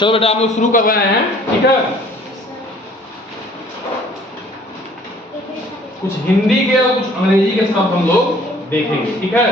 चलो बेटा हम लोग शुरू कर रहे हैं, ठीक है। कुछ हिंदी के और कुछ अंग्रेजी के शब्द हम लोग देखेंगे, ठीक है।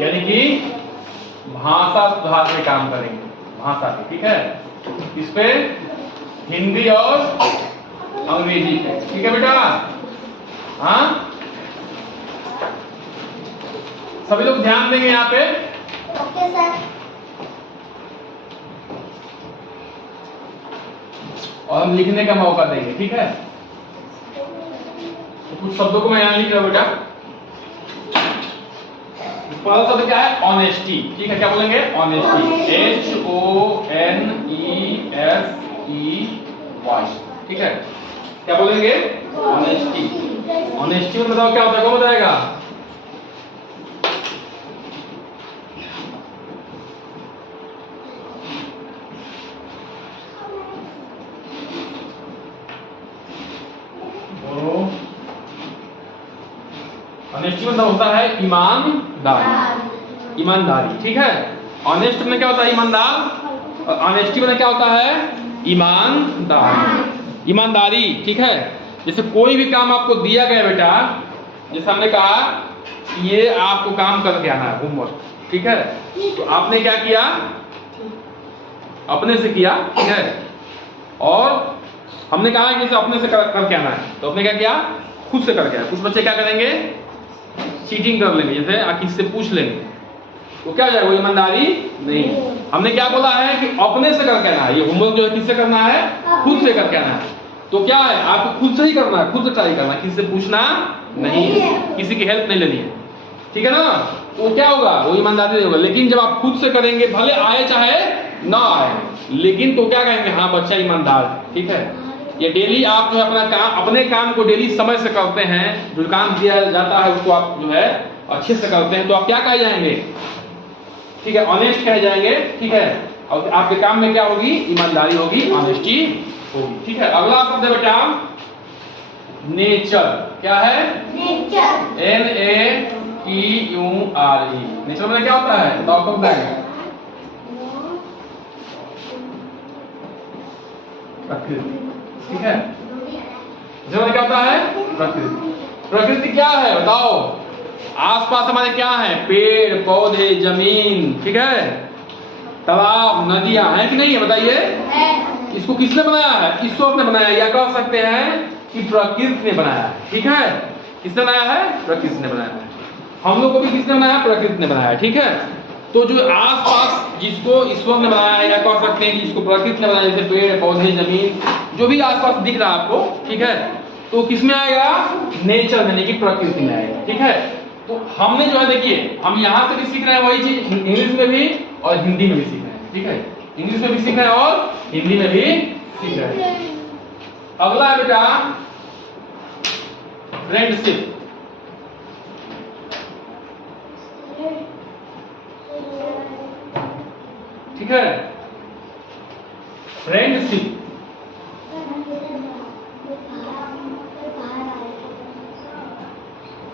यानी कि भाषा सुधार पे काम करेंगे, भाषा पे, ठीक है। इस पे हिंदी और अंग्रेजी पे, ठीक है बेटा। हाँ, सभी लोग ध्यान देंगे यहाँ पे। Okay sir. और हम लिखने का मौका देंगे, ठीक है। तो कुछ शब्दों को मैं यहाँ लिख रहा हूं बेटा। पहला शब्द क्या है? ऑनेस्टी, ठीक है। क्या बोलेंगे? ऑनेस्टी, HONESTY, ठीक है। क्या बोलेंगे? ऑनेस्टी। ऑनेस्टी में बताओ क्या होता है, कौन बताएगा? ऑनेस्टी मतलब होता है ईमानदारी, ईमानदारी, ठीक है। ऑनेस्ट में क्या होता है? ईमानदार। और ऑनेस्टी में क्या होता है? ईमानदारी, ईमानदारी, ठीक है। जैसे कोई भी काम आपको दिया गया बेटा, जैसे हमने कहा ये आपको काम करके आना है, होमवर्क, ठीक है। तो आपने क्या किया? अपने से किया, ठीक है। और हमने कहा कि अपने से करके आना है, तो आपने क्या किया? खुद से करके आया। कुछ बच्चे क्या करेंगे? चीटिंग कर लेंगे, जैसे किसी से पूछ लेंगे, तो क्या हो जाएगा? वो ईमानदारी नहीं। हमने क्या बोला है कि अपने से करके आना है। ये होमवर्क जो है किससे करना है? खुद से करके आना है। तो क्या है? आपको खुद से ही करना है, खुद से ट्राई करना है, किसी से पूछना नहीं, किसी की हेल्प नहीं लेनी है, ठीक है ना। तो क्या होगा? वो ईमानदारी नहीं होगा। लेकिन जब आप खुद से करेंगे, भले आए चाहे ना आए, लेकिन तो क्या कहेंगे? हाँ बच्चा ईमानदार है, ठीक है। ये डेली आप जो है अपना काम, अपने काम को डेली समय से करते हैं, जो काम दिया जाता है उसको आप जो है अच्छे से करते हैं, तो आप क्या कहे जाएंगे? ठीक है, ऑनेस्ट कहे जाएंगे, ठीक है। और आपके काम में क्या होगी? ईमानदारी होगी, ऑनेस्टी होगी, ठीक है। अगला शब्द है बेटा नेचर। क्या है? नेचर। NATURE। नेचर में क्या होता है? बताओ कब बताएंगे? प्रकृति, ठीक है। नेचर में क्या होता है? प्रकृति। प्रकृति क्या है बताओ? आसपास हमारे क्या है? पेड़ पौधे, जमीन, ठीक है। तालाब, नदियां हैं कि नहीं है? बताइए। इसको किसने बनाया है? ईश्वर ने बनाया, या कह सकते हैं कि प्रकृति ने बनाया है, ठीक है। किसने बनाया है? प्रकृति ने बनाया है। हम लोग को भी किसने बनाया है? प्रकृति ने बनाया है, ठीक है। तो जो आसपास जिसको ईश्वर ने बनाया है, या कह सकते हैं कि जिसको प्रकृति ने बनाया, जैसे पेड़ पौधे, जमीन, जो भी आसपास दिख रहा है आपको, ठीक है, तो किसमें आएगा? नेचर यानी कि प्रकृति में आएगा, ठीक है। तो हमने जो है देखिए, हम यहाँ से भी सीख रहे हैं वही चीज, इंग्लिश में भी और हिंदी में भी सीख रहे हैं, ठीक है। इंग्लिश में भी सीख रहे हैं और हिंदी में भी सीख रहे हैं। अगला है बेटा फ्रेंडशिप, ठीक है। फ्रेंडशिप,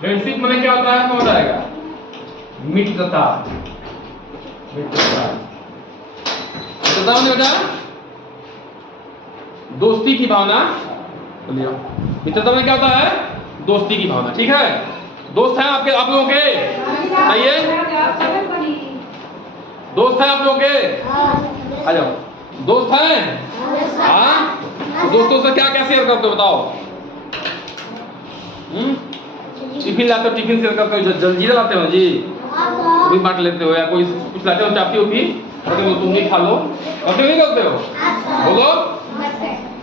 फ्रेंडशिप में क्या होता है? कौन बताएगा? मित्रता, मित्रता, मित्रता मतलब बेटा दोस्ती की भावना। बोलिए, मित्रता में क्या होता है? दोस्ती की भावना, ठीक है। दोस्त हैं आपके, आप लोगों के? बताइए, दोस्त हैं आप लोगों के? आ जाओ, दोस्त हैं? हाँ, दोस्तों से क्या क्या शेयर करते हो बताओ? टिफिन लाते हो? टिफिन शेयर करते हो? जलजीरा लाते हो जी, वो भी बांट लेते हो, या कोई कुछ लाते हो चापी होगी, कहते हो तुम भी खा लो, करते हो नहीं करते हो? बोलो।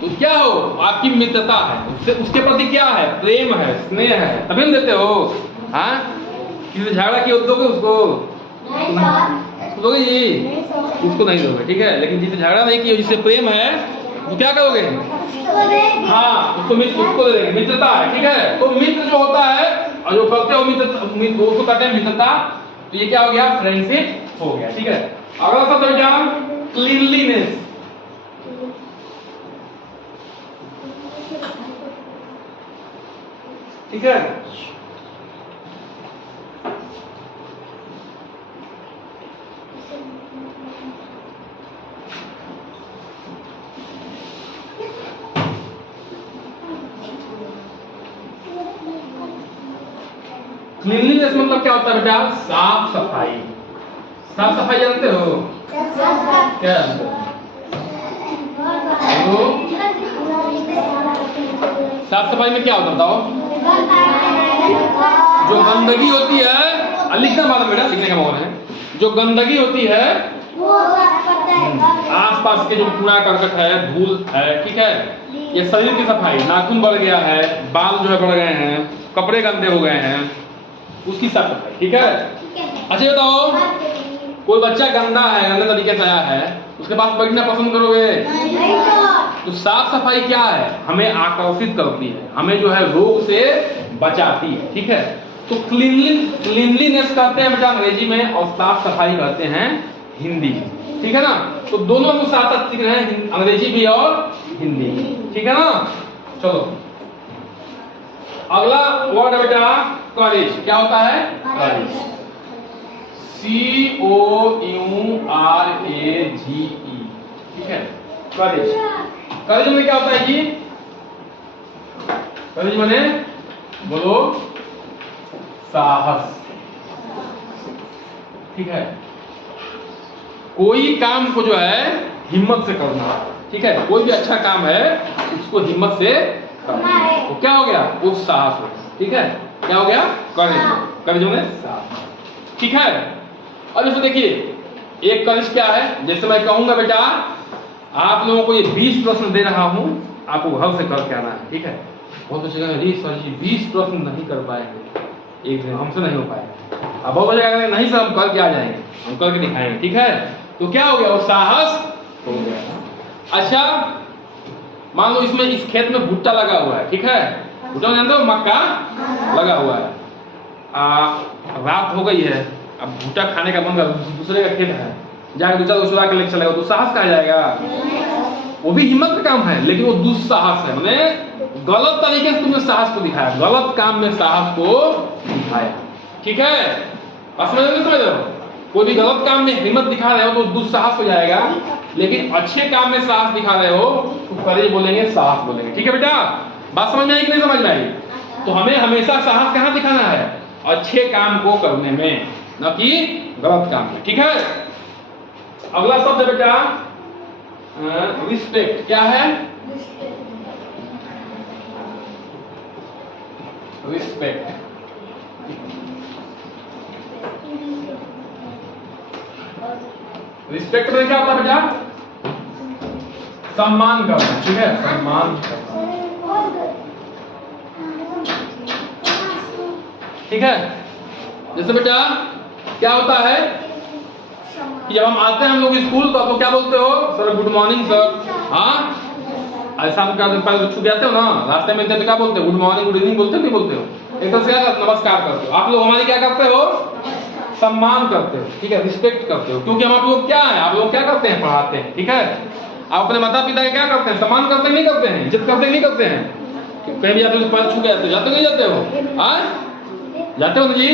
तो क्या हो? आपकी मित्रता है, उससे उसके प्रति क्या है? प्रेम है, स्नेह है, तभी देते हो। हाँ, किसी से झगड़ा किया दोगे उसको? दोगे जी? उसको नहीं दोगे, ठीक है। लेकिन जिससे झगड़ा नहीं किया, जिससे प्रेम है, तो क्या करोगे? हाँ, उसको उसको दे देंगे, मित्रता है, ठीक है। तो मित्र जो होता है और जो करते हो मित्र, उसको कहते हैं मित्रता। तो ये क्या हो गया? फ्रेंडशिप हो गया, ठीक है। अगला शब्द बेटा क्लीनलीनेस, ठीक है। क्लीनलीनेस मतलब क्या होता है बेटा? साफ सफाई। साफ सफाई जानते हो? क्या जानते हो? तो साफ सफाई में क्या होता है बताओ? जो गंदगी होती है, लिखना बाद में बेटा, लिखने का मौका है। जो गंदगी होती है आसपास के जो कूड़ा करकट है, धूल है, ठीक है, ये शरीर की सफाई, नाखून बढ़ गया है, बाल जो है बढ़ गए हैं, कपड़े गंदे हो गए हैं, उसकी साफ सफाई, ठीक है। अच्छा बताओ, कोई बच्चा गंदा है, गंदे तरीके से आया है, उसके पास बैठना पसंद करोगे? तो साफ सफाई क्या है? हमें आकर्षित करती है, हमें जो है रोग से बचाती है, ठीक है। तो क्लीनलीनेस कहते हैं बेटा अंग्रेजी में, और साफ सफाई कहते हैं हिंदी, ठीक है ना। तो दोनों को साथ साथ सीख रहे हैं, अंग्रेजी भी और हिंदी, ठीक है ना। चलो अगला वर्ड है बेटा करेज। क्या होता है? करेज। COURAGE, ठीक है, करेज। करेज में क्या होता है जी? करेज माने बोलो साहस, ठीक है। कोई काम को जो है हिम्मत से करना, ठीक है। कोई भी अच्छा काम है उसको हिम्मत से करना, तो क्या हो गया? वो साहस हो, ठीक है। क्या हो गया? करेज। करेज माने साहस, ठीक है। अब इसमें देखिए एक करेज क्या है, जैसे मैं कहूंगा बेटा आप लोगों को ये 20 प्रश्न दे रहा हूं, आपको घर से करके आना है, ठीक है। बहुत अच्छे कहेंगे सर जी 20 प्रश्न नहीं कर पाएंगे, एक दिन हमसे नहीं हो पाएगा। अब बहुत बच्चे नहीं सर हम करके आ जाएंगे, हम करके दिखाएंगे, ठीक है। तो क्या हो गया? वो साहस हो गया। अच्छा मान लो इसमें इस खेत में भुट्टा लगा हुआ है, ठीक है। भुट्टा जानते हो? मक्का लगा हुआ है। रात हो गई है, अब भुट्टा खाने का मन कर, दूसरे का खेत है, जाके दूसरा को चुरा के लेके चलेगा, तो साहस कहा जाएगा? वो भी हिम्मत का काम है, लेकिन वो दुस्साहस है, मैंने गलत तरीके से तुमने साहस को दिखाया, गलत काम में साहस को दिखाया, ठीक है। समझ रहे हो? कोई भी गलत काम में हिम्मत दिखा रहे हो तो दुस्साहस हो जाएगा, लेकिन अच्छे काम में साहस दिखा रहे हो तो करेज बोलेंगे, साहस बोलेंगे, ठीक है बेटा। बात समझ में आई कि नहीं समझ में आई? तो हमें हमेशा साहस कहाँ दिखाना है? अच्छे काम को करने में, न कि गलत काम में, ठीक है। अगला शब्द है बेटा रिस्पेक्ट। क्या है? रिस्पेक्ट। रिस्पेक्ट में क्या होता है बेटा? सम्मान करना, ठीक है, सम्मान करना, ठीक है। जैसे बेटा क्या होता है कि जब हम आते हैं हम लोग स्कूल तो आप क्या बोलते हो? Sir good morning sir. हाँ ऐसा पहले छूट जाते हो ना, रास्ते में तो क्या बोलते हो? गुड मॉर्निंग गुड इवनिंग बोलते हो, नहीं बोलते हो? एक तरह से क्या करते हो? नमस्कार करते हो। आप लोग हमारी क्या करते हो? सम्मान करते हो, ठीक है, रिस्पेक्ट करते हो, क्योंकि हम आप लोग क्या है, आप लोग क्या करते हैं? पढ़ाते हैं, ठीक है। आप अपने माता पिता का क्या करते हैं? सम्मान करते हैं, नहीं करते हैं? इज्जत करते हैं, नहीं करते हैं? कहीं भी आप लोग पैर छू गए तो जाते नहीं जाते हो? हाँ जाते हो ना जी।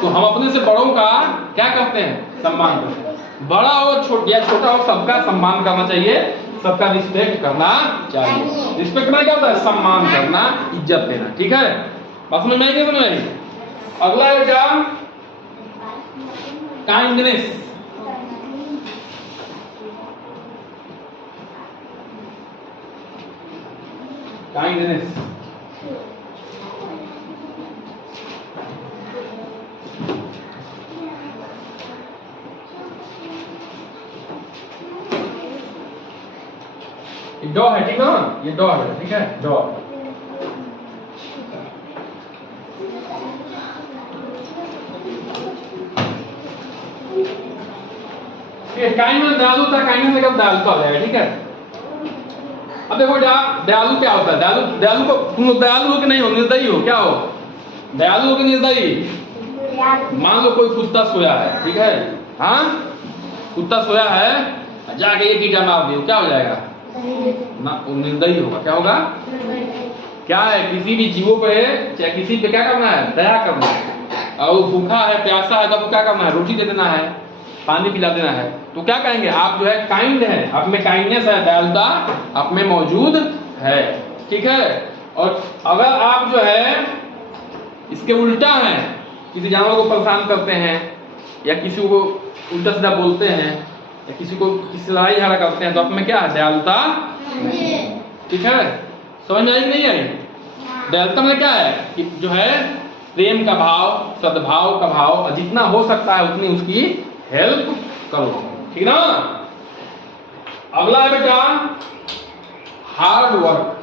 तो हम अपने से बड़ों का क्या करते हैं? सम्मान करते हैं। बड़ा हो या छोटा हो सबका सम्मान करना चाहिए, सबका रिस्पेक्ट करना चाहिए। रिस्पेक्ट में क्या होता है? सम्मान करना, इज्जत देना, ठीक है। बात समझ में आई नहीं समझ में आई? अगला है क्या? काइंडनेस। काइंडनेस डॉ है, ठीक है ना, ये डॉ है, ठीक है, डॉ। काइंडनेस दयालु था, काइंडनेस का दयालुता हो जाएगा, ठीक है। अब देखो दयालु क्या होता है? दयालु को तुम लोग दयालु हो कि नहीं हो? निर्दयी हो? क्या हो? दयालु हो कि निर्दयी? मान लो कोई कुत्ता सोया है, ठीक है, हाँ कुत्ता सोया है, जाके एक ईंटा मार दियो, क्या हो जाएगा? ना, वो निर्दयी होगा। क्या होगा? क्या है? किसी भी जीवों पे चाहे किसी पे क्या करना है? दया करना है। और भूखा है, प्यासा है, तो क्या करना है? रोटी दे देना है, पानी पिला देना है। तो क्या कहेंगे? आप जो है काइंड है, आप में काइंडनेस है, दयालुता आप में मौजूद है, ठीक है। और अगर आप जो है इसके उल्टा है किसी जानवर को परेशान करते हैं या किसी को उल्टा सीधा बोलते हैं या किसी को किसी लड़ाई झगड़ा करते हैं तो आप में क्या है? दयालुता। ठीक है, समझ में आई कि नहीं आई? दयालुता में क्या है कि जो है प्रेम का भाव, सद्भाव का भाव, और जितना हो सकता है उतनी उसकी हेल्प करो। ठीक ना? अगला है बेटा हार्ड वर्क।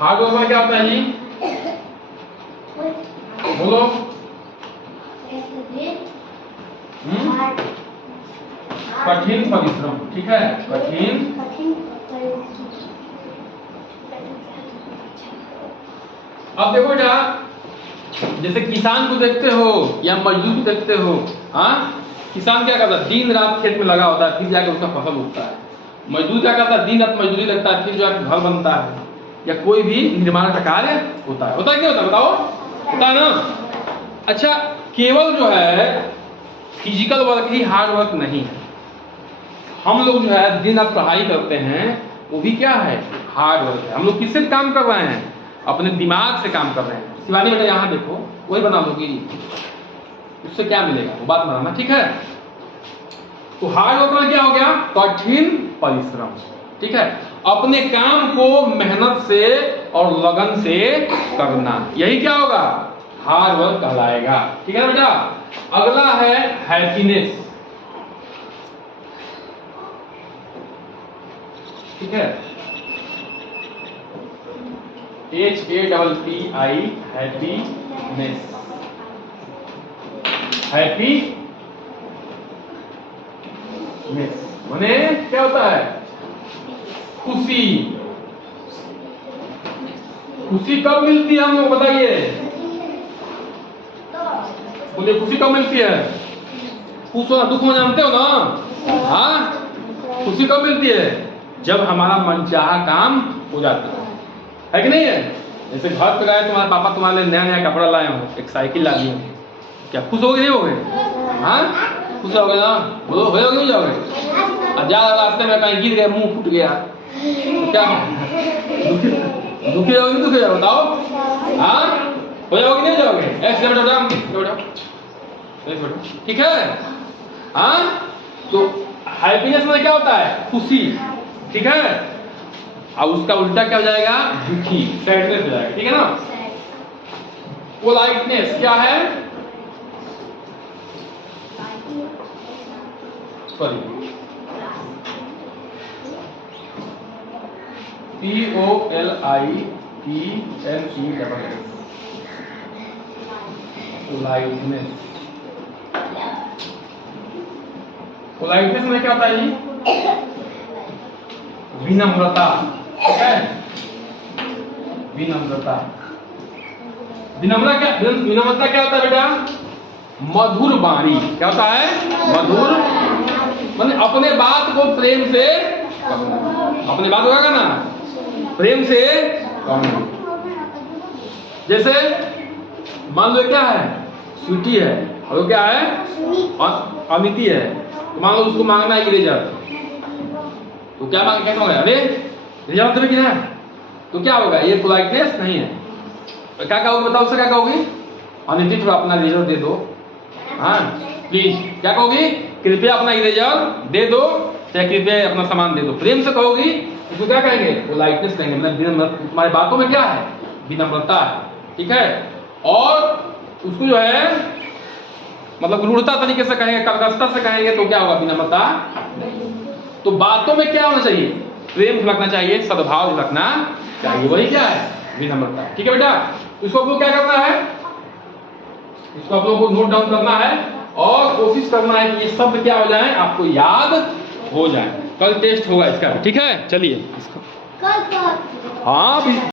हार्ड वर्क में क्या होता है जी? बोलो। कठिन परिश्रम। ठीक है, कठिन। अब देखो बेटा, जैसे किसान को देखते हो या मजदूर को देखते हो, हाँ, किसान क्या करता है? दिन रात खेत में लगा होता है, फिर जाकर उसका फसल उगता है। मजदूर क्या करता है? दिन रात मजदूरी लगता है, फिर जो है घर बनता है या कोई भी निर्माण का कार्य होता है। होता है क्या? होता है बताओ? होता है ना? अच्छा, केवल जो है फिजिकल वर्क ही हार्ड वर्क नहीं है। हम लोग जो है दिन रात पढ़ाई करते हैं, वो भी क्या है? हार्ड वर्क है। हम लोग किससे काम कर रहे हैं? अपने दिमाग से काम कर रहे हैं। शिवानी बेटा यहाँ देखो, वही बना दोगी, उससे क्या मिलेगा वो बात बनाना। ठीक है, तो हार्ड वर्क में क्या हो गया? कठिन परिश्रम। ठीक है, अपने काम को मेहनत से और लगन से करना, यही क्या होगा? हार्ड वर्क कहलाएगा। ठीक है बेटा? अगला है हैप्पीनेस। ठीक है, HAPPI, हैप्पीनेस। हैप्पीनेस माने क्या होता है? खुशी। खुशी कब मिलती है हम लोग बताइए? मुझे खुशी कब मिलती है? खुश होना दुख में जानते हो ना? हाँ, खुशी कब मिलती है? जब हमारा मनचाहा काम हो जाता है कि नहीं है? जैसे घर पे गए, तुम्हारे पापा तुम्हारे लिए नया नया कपड़ा लाए हो, एक साइकिल ला दिए, क्या खुश हो गए? नहीं हो गए? हाँ, खुश हो गए ना? बोलो, हो गए? नहीं जाओगे? अब जा रास्ते में कहीं गिर गए, मुंह फूट गया, तो क्या दुखी रहोगे? नहीं दुखी रहोगे? बताओ। हाँ, हो जाओगे? नहीं जाओगे? ऐसे बेटा, ठीक है? हाँ, तो हैप्पीनेस में क्या होता है? खुशी। ठीक है, अब उसका उल्टा क्या हो जाएगा? दुखी, सैडनेस हो जाएगा। ठीक है ना? पोलाइटनेस क्या है? Sorry, POLITNESS, politeness. पोलाइटनेस में क्या होता है जी? विनम्रता। ठीक है, विनम्रता। विनम्रता क्या होता है बेटा? मधुर वाणी। क्या होता है? मधुर, मतलब अपने बात को प्रेम से करना। अपने बात होगा ना प्रेम से करना। जैसे मान लो क्या है? स्वीटी है, और वो क्या है? अमिति है। तो मान लो उसको मांगना है इरेजर, तो क्या मांगे? कैसे होगा? अरे रिजल्ट देवे कि ना? तो क्या होगा? ये पोलाइटनेस नहीं है। तो क्या कहोगे? बताओ, उससे क्या कहोगी? अनिति थोड़ा अपना इरेजर दे दो, हाँ प्लीज। क्या कहोगी? कृपया अपना इरेजर दे दो, चाहे कृपया अपना सामान दे दो। प्रेम से कहोगी तो क्या कहेंगे? पोलाइटनेस कहेंगे। मतलब तुम्हारी बातों में क्या है? विनम्रता है। ठीक है, और उसको जो है मतलब रूढ़ता तरीके से कहेंगे, कर्कशता से कहेंगे तो क्या होगा? विनम्रता। तो बातों में क्या होना चाहिए? प्रेम झलकना चाहिए, सद्भाव झलकना चाहिए, वही क्या है? विनम्रता। ठीक है बेटा, इसको आप लोग क्या करना है? इसको आप लोगों को नोट डाउन करना है और कोशिश करना है कि ये शब्द क्या हो जाए? आपको याद हो जाए। कल टेस्ट होगा इसका। ठीक है, चलिए इसको, हाँ